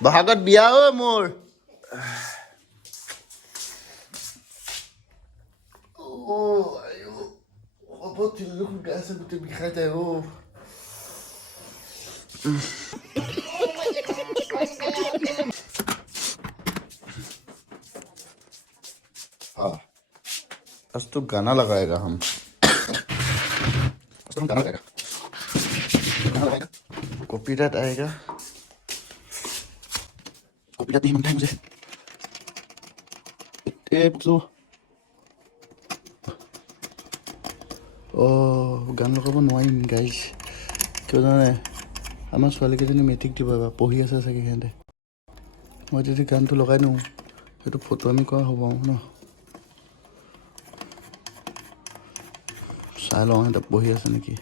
বহাগত বিয়া ঐ মোৰ বিষাই যায় आज तो गाना लगाएगा हम गाना लगाएगा कॉपीराइट आएगा कॉपीराइट नहीं मांगता है मुझे গান লগাব নোৱাৰিম গাইজ কিয় জানে আমাৰ ছোৱালীকেইজনী মেট্ৰিক দিব এবাৰ পঢ়ি আছে চাগে সিহঁতে মই যদি গানটো লগাই দিওঁ সেইটো ফটো আমি কৰা হ'ব ন চাই লওঁ সিহঁতে পঢ়ি আছে নেকি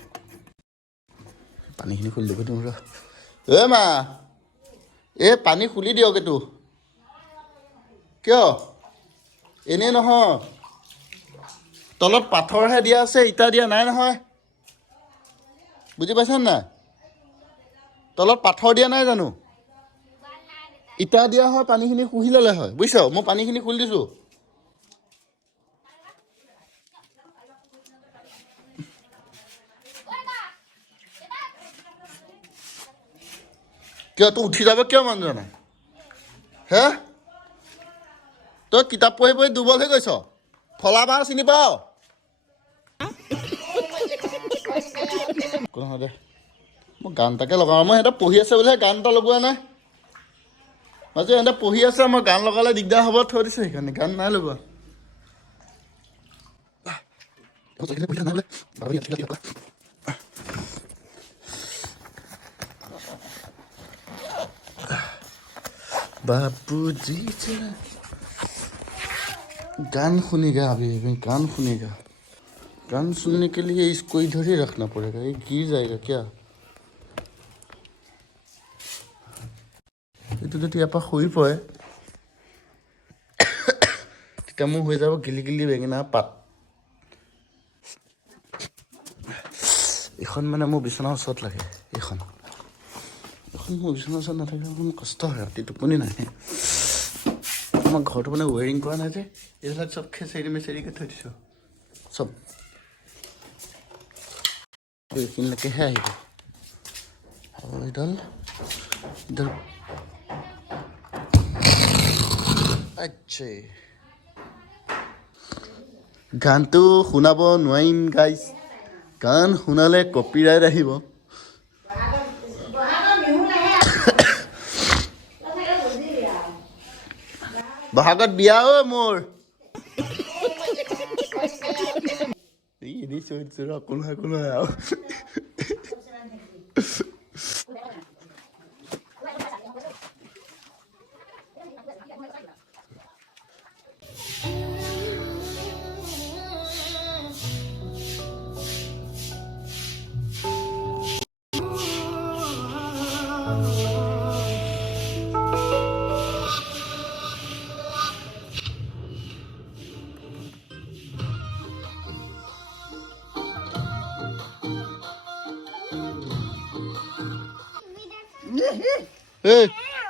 পানীখিনি খুলি দিব দিওঁ মা এই পানী খুলি দিয়ক এইটো কিয় এনেই নহয় তলত পাথৰহে দিয়া আছে ইটা দিয়া নাই নহয় বুজি পাইছানে নাই তলত পাথৰ দিয়া নাই জানো ইটা দিয়া হয় পানীখিনি শুহি ল'লে হয় বুজিছ মই পানীখিনি খুলি দিছোঁ কিয় তোৰ উঠি যাব কিয় মন যোৱা নাই হে তই কিতাপ পঢ়ি পঢ়ি দুৰ্বল হৈ গৈছ ফলা বাঁহ চিনি পাৱ নহয় দে মই গান এটাকে লগাওঁ মই সিহঁতে পঢ়ি আছে বুলিহে গান এটা লগোৱা নাই মাজে সিহঁতে পঢ়ি আছে মই গান লগালে দিগদাৰ হ'ব থৈ দিছোঁ সেইকাৰণে গান নাই লগোৱা बापूजी गान सुनेगा अभी गान सुनेगा गान सुनने के लिए इसको इधर ही रखना पड़ेगा ये गिर जाएगा क्या এইটো যদি ইয়াৰ পৰা শুই পৰে তেতিয়া মোৰ হৈ যাব গিলি গিলি বেঙেনা পাত এইখন মানে মোৰ বিচনাৰ ওচৰত লাগে এইখন মোৰ বিচনাৰ ওচৰত নাথাকিলে মোৰ কষ্ট হয় ৰাতি টোপনি নাহে আমাৰ ঘৰটো মানে ৱেৰিং কৰা নাই যে এইবিলাক চব খেচেৰি মেচেৰিকৈ থৈ দিছোঁ চব এইখিনিলৈকেহে আহিব আৰু এইডাল আচ্ছা গানটো শুনাব নোৱাৰিম গাইজ গান শুনালে কপিৰাইট আহিব বহাগত বিয়া ঐ মোৰ এনে চৰিছো কোনোৱাই কোনোৱাই আৰু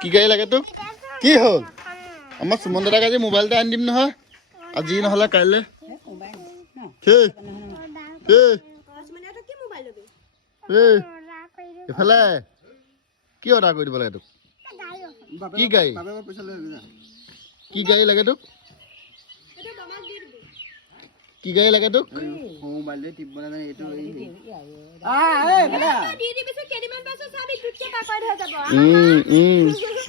কি গাড়ী লাগে তোক কি হ'ল আমাৰ সুমন দাদাক আজি মোবাইল এটা আনি দিম নহয় আজি নহ'লে কাইলৈ এইফালে কি অৰ্ডাৰ কৰি দিব লাগে তোক কি গাড়ী কি গাড়ী লাগে তোক কি গাড়ী লাগে তোক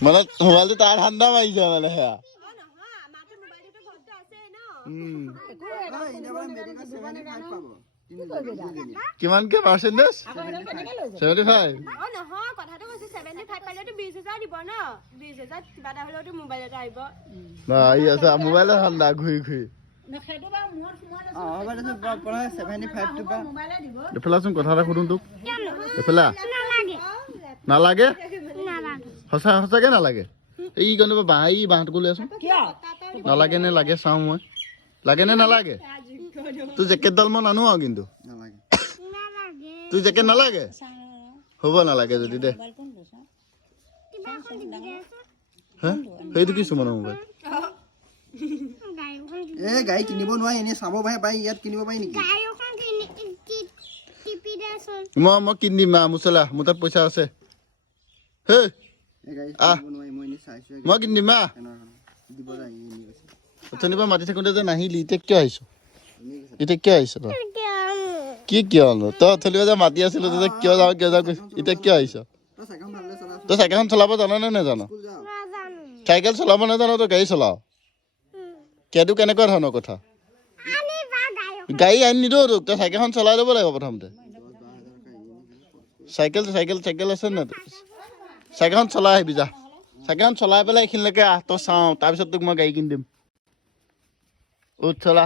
মানে মোবাইলটো তাৰ ঠাণ্ডা মাৰিছে মানে সেয়া কিমানকে পাৰ্চেণ্টেজ 75 মোবাইলৰ ঠাণ্ডা ঘূৰি ঘূৰি এফালাচোন কথা এটা সুধো তোক এফালা নালাগে সঁচা সঁচাকে নালাগে এই গণ বাঁহ এই বাঁহটো লৈ আছোন নালাগে নে লাগে চাওঁ মই লাগে নে নালাগে তোৰ জেকেটডাল মই নানো আৰু কিন্তু তোৰ জেকেট নালাগে হ'ব নালাগে যদি দে হে সেইটো কি সুমনৰ মোবাইল গাড়ী কিনিব নোৱাৰি এনেই চাব পাৰি ইয়াত কিনিব পাৰি নেকি মই কিনি দিম মোৰ চলা মোৰ তাত পইচা আছে হে মই কিনি দিম অথনিৰ পৰা মাতি থাকোঁতে যে নাহিলি এতিয়া কিয় আহিছ তই কিয় তই অথনিৰ পৰা যে মাতি আছিলো যে কিয় যাওঁ এতিয়া কিয় আহিছ তই চাইকেলখন চলাব জান নে নাজান চাইকেল চলাব নাজান তই গাড়ী চলাৱ সেইটো কেনেকুৱা ধৰণৰ কথা গাড়ী আনি নিদিওঁ তোক তই চাইকেলখন চলাই ল'ব লাগিব প্ৰথমতে চাইকেল আছে নাই চাইকেলখন চলাই আহিবি যা চাইকেলখন চলাই পেলাই এইখিনিলৈকে আহ তই চাওঁ তাৰপিছত তোক মই গাড়ী কিনি দিম উঠ চলা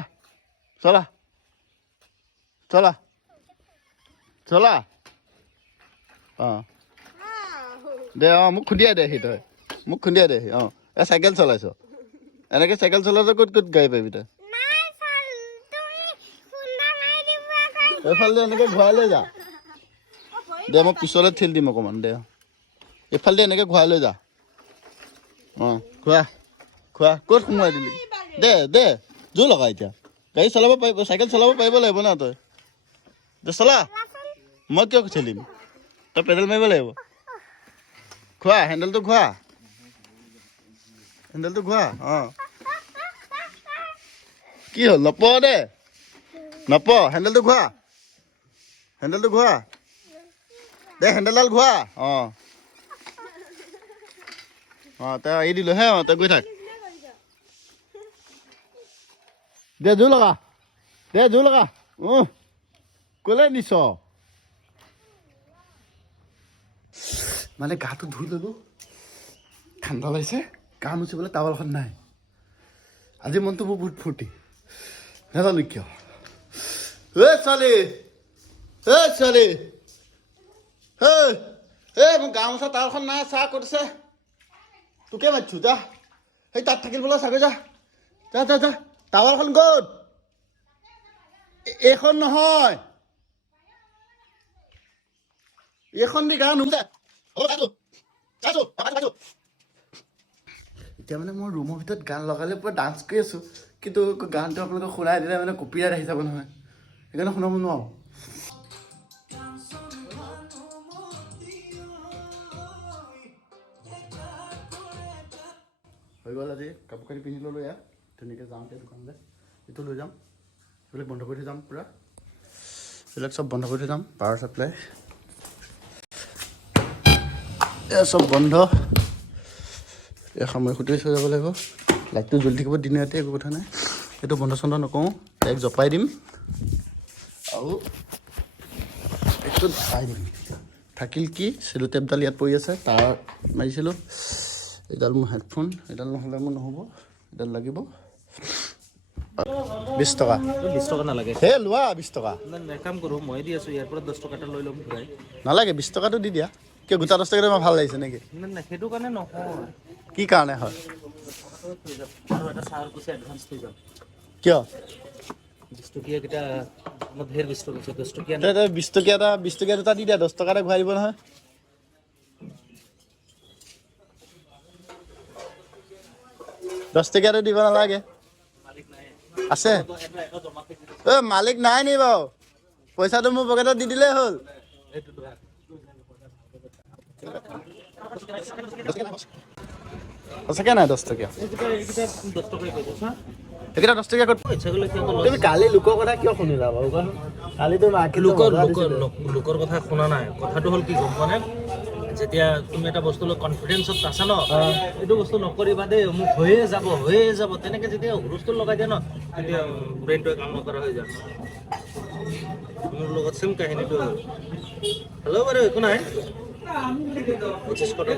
অঁ দে মোক খুন্দিয়াই দে তই মোক খুন্দিয়াই দে চাইকেল চলাইছ এনেকৈ চাইকেল চলাইছ ক'ত গাড়ী পাৰিবি তই এইফালে এনেকৈ ঘূৰাই লৈ যা দে মই পিছলৈ ঠেলি দিম অকণমান দে এইফালে এনেকৈ ঘূৰাই লৈ যা খোৱা ক'ত সোমোৱাই দিলি দে জোৰ লগা এতিয়া গাড়ী চলাব পাৰিব চাইকেল চলাব পাৰিব লাগিব না তই দে চলা মই কিয় ঠেলিম তই পেডেল মাৰিব লাগিব খোৱা হেণ্ডেলটো ঘোৱা কি হ'ল নপ হেণ্ডেলটো ঘোৱা দে হেণ্ডেলডাল ঘোৱা তই এৰি দিলোঁ হে তই গৈ থাক দে জোৰ লগা ক'লে নিছ মানে গাটো ধুই ল'লোঁ ঠাণ্ডা লাগিছে গা মুচিবলৈ টাৱালখন নাই আজি মনটো মোৰ বহুত ফূৰ্তি নাজানো কিয় ছোৱালী মোৰ গা মোচা টাৱালখন নাই চা ক'ত আছে তোকে মাতিছোঁ যা সেই তাত থাকিল বোলে চাগৈ যা টাৱালখন ক'ত এইখন নহয় এইখন দি গা নুমুচা এতিয়া মানে মই ৰুমৰ ভিতৰত গান লগালে পুৰা ডান্স কৰি আছোঁ কিন্তু গানটো আপোনালোকক শুনাই দিলে মানে কপিৰাইট আহি যাব নহয় সেইকাৰণে শুনাব নোৱাৰোঁ হৈ গ'ল আজি কাপোৰ কানি পিন্ধি ল'লোঁ ইয়াত ধুনীয়াকৈ যাওঁতে দোকানলৈ এইটো লৈ যাম এইবিলাক বন্ধ কৰি থৈ যাম পূৰা এইবিলাক চব বন্ধ কৰি থৈ যাম পাৱাৰ চাপ্লাই এয়া চব বন্ধ এয়া সময় খুটি থৈ যাব লাগিব লাইটটো জ্বলি থাকিব দিনে ৰাতি একো কথা নাই এইটো বন্ধ চন্ধ নকৰোঁ এক জপাই দিম আৰু এইটো জপাই দিম থাকিল কি চেলো টেপডাল ইয়াত পৰি আছে তাৰ মাৰিছিলোঁ এইডাল মোৰ হেডফোন এইডাল নহ'লে মোৰ নহ'ব এইডাল লাগিব 20 টকা 20 টকা নালাগে হে লোৱা 20 টকা কাম কৰোঁ মই দি আছোঁ ইয়াৰ পৰা 10 টকাটা লৈ ল'ম ঘূৰাই নালাগে 20 টকাটো দি দিয়া কিয় গোটা 10 টকাটো ভাল লাগিছে নেকি নাই সেইটো কাৰণে নহয় কি কাৰণে হয় আৰু এটা চাহৰ পইচা এডভান্স থৈ যাম কিয় 20 টকীয়াকেইটা মই ঢেৰ 20 টকা 10 টকীয়া 20 টকীয়া দুটা দি দিয়া 10 টকা এটা ঘূৰাই দিব নহয় 10 টকীয়াটো দিব নালাগে আছে মালিক নাই নি বাৰু পইচাটো মোৰ পকেটত দি দিলেই হ'ল সঁচাকৈ নাই 10 টকীয়া এইকেইটা 10 টকীয়া ক'ত তুমি কালি লোকৰ কথা কিয় শুনিলা বাৰু কালিতো লোকৰ কথা শুনা নাই কথাটো হ'ল কি গম পোৱা নাই যেতিয়া তুমি এটা বস্তু লৈ কনফিডেঞ্চত আছা ন এইটো বস্তু নকৰিবা দেই মোক হৈয়ে যাব তেনেকৈ যেতিয়া হুলস্থুল লগাই দিয়ে ন তেতিয়া ব্ৰেইনটোৱে কাম নকৰা হৈ যায় মোৰ লগত চেম কাহিনীটো হ'ল হেল্ল' বাৰু একো নাই 25 টকা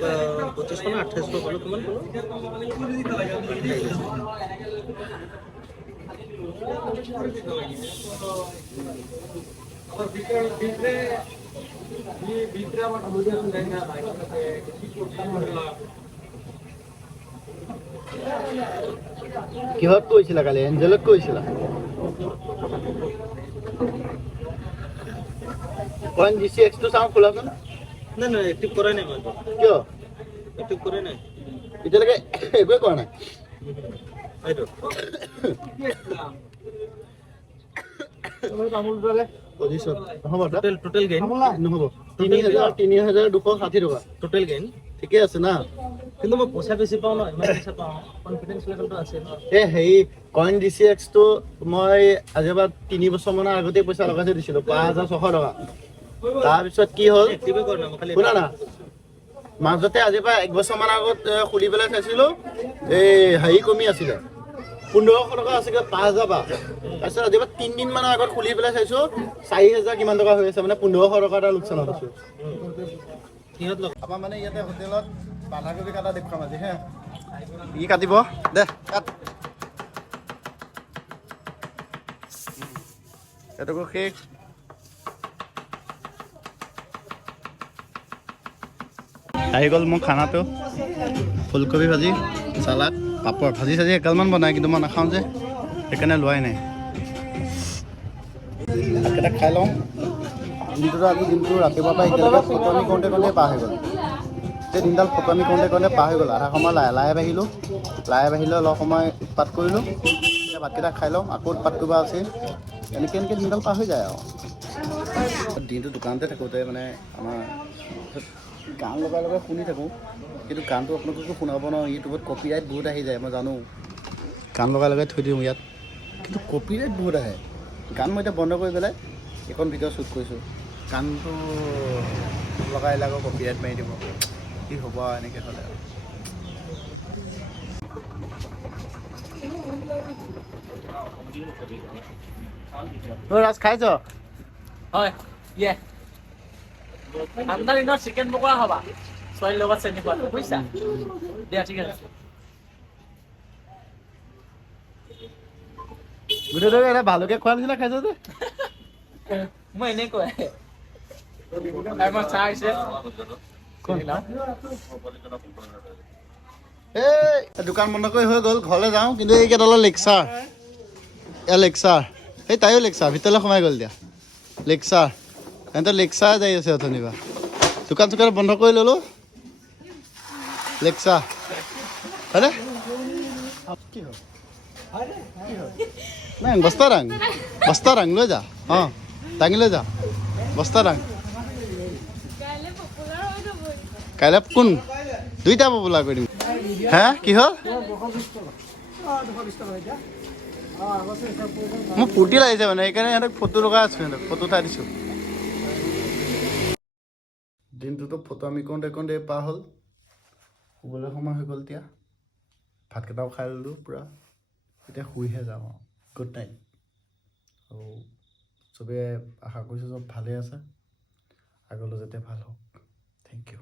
25 নে 28 টকা ক'লো কিমান কিহত কৈছিলা কালি এঞ্জেলত কৈছিলা পইণ্ট GCX টো চাওঁ খোলাচোন নাই এক্টিভ কৰাই নাই মই কিয় এক্টিভ কৰাই নাই এতিয়ালৈকে একোৱে কৰা নাই এইটো টোটেল গেইন নহ'ব 3,260 টকা টোটেল গেইন ঠিকে আছে না কিন্তু মই পইচা বেছি পাওঁ ন ইমান পইচা পাওঁ কনফিডেন্স লেভেলটো আছে ন এই হেৰি কইন DCX-টো মই আজি পৰা 3 বছৰমানৰ আগতে পইচা লগাই থৈ দিছিলোঁ 5,600 টকা তাৰপিছত কি হ'ল এক্টিভে কৰা নাই মই খালি শুনা না মাজতে আজি পৰা 1 বছৰমান আগত খুলি পেলাই চাইছিলোঁ এই হেৰি কমি আছিলে 1,500 টকা আছিলে 5,000 বা তাৰপিছত আজি পৰা 3 দিনমানৰ আগত খুলি পেলাই চাইছোঁ 4,000 কিমান টকা হৈ আছে মানে 1,500 টকা এটা লোকচানত আছোঁ কিহত লগ আমাৰ মানে ইয়াতে হোটেলত বন্ধাকবি কাটা দেখুৱাম আজি হে ই কাটিব দে কাট এটুকু শেষ আহি গ'ল মোৰ খানাটো ফুলকবি ভাজি চালাড পাপৰ ভাজি চাজি একালমান বনাই কিন্তু মই নাখাওঁ যে সেইকাৰণে লোৱাই নাই ভাতকেইটা খাই লওঁ দিনটোতো আজি দিনটো ৰাতিপুৱাৰ পৰা এতিয়ালৈকে ফটোৱামি কৰোঁতে কৰোঁতে পাৰ হৈ গ'ল গোটেই দিনডাল ফটোৱামি কৰোঁতে কৰোঁতে পাৰ হৈ গ'ল আধা সময় লাহে বাঢ়িলোঁ অলপ সময় উৎপাত কৰিলোঁ এতিয়া ভাতকেইটা খাই লওঁ আকৌ উৎপাত কৰিব আছে এনেকৈ দিনডাল পাৰ হৈ যায় আৰু দিনটো দোকানতে থাকোঁতে মানে আমাৰ গান লগাই শুনি থাকোঁ কিন্তু গানটো আপোনালোককো শুনাব নোৱাৰোঁ ইউটিউবত কপিৰাইট বহুত আহি যায় মই জানো গান লগাই থৈ দিওঁ ইয়াত কিন্তু কপিৰাইট বহুত আহে গান মই এতিয়া বন্ধ কৰি পেলাই এখন ভিডিঅ' শ্বুট কৰিছোঁ গানটো লগাই আকৌ কপিৰাইট মাৰি দিব কি হ'ব আৰু এনেকৈ হ'লে আৰু ৰাজ খাইছ হয় ইয়ে ঠাণ্ডা দিনত চিকেন পকৰা খাবা ছোৱালীৰ লগত চেনি খোৱাটো বুজিছা দিয়া ঠিক আছে গোটেইটো এটা ভালকৈ খোৱা নিচিনা খাইছ যে মই এনেকৈ আমাৰ চাহ আহিছে এই দোকান বন্ধ কৰি হৈ গ'ল ঘৰলৈ যাওঁ কিন্তু এইকেইটালৈ লেকচাৰ এয়া লেকচাৰ এই তাইও লেকচাৰ ভিতৰলৈ সোমাই গ'ল এতিয়া লেকচাৰ সিহঁতৰ লেকচাৰ যাই আছে অথনিবা দোকান চোকান বন্ধ কৰি ল'লোঁ লেকচাৰ হয়নে কি হ'ল নাই বস্তা দাং লৈ যা অঁ দাঙি লৈ যা বস্তা দাং কাইলৈ কোন দুইটা পপুলাৰ কৰি দিম হে কি হ'ল মোক ফূৰ্তি লাগিছে মানে সেইকাৰণে সিহঁতক ফটো লগাই আছোঁ সিহঁতক ফটো উঠাই দিছোঁ দিনটোতো ফটো আমি কৰোঁতে পাৰ হ'ল শুবলৈ সময় হৈ গ'ল এতিয়া ভাতকেইটাও খাই ল'লোঁ পূৰা এতিয়া শুইহে যাওঁ আৰু গুড নাইট আৰু চবেই আশা কৰিছোঁ চব ভালেই আছে আগলৈ যাতে ভাল হওক থেংক ইউ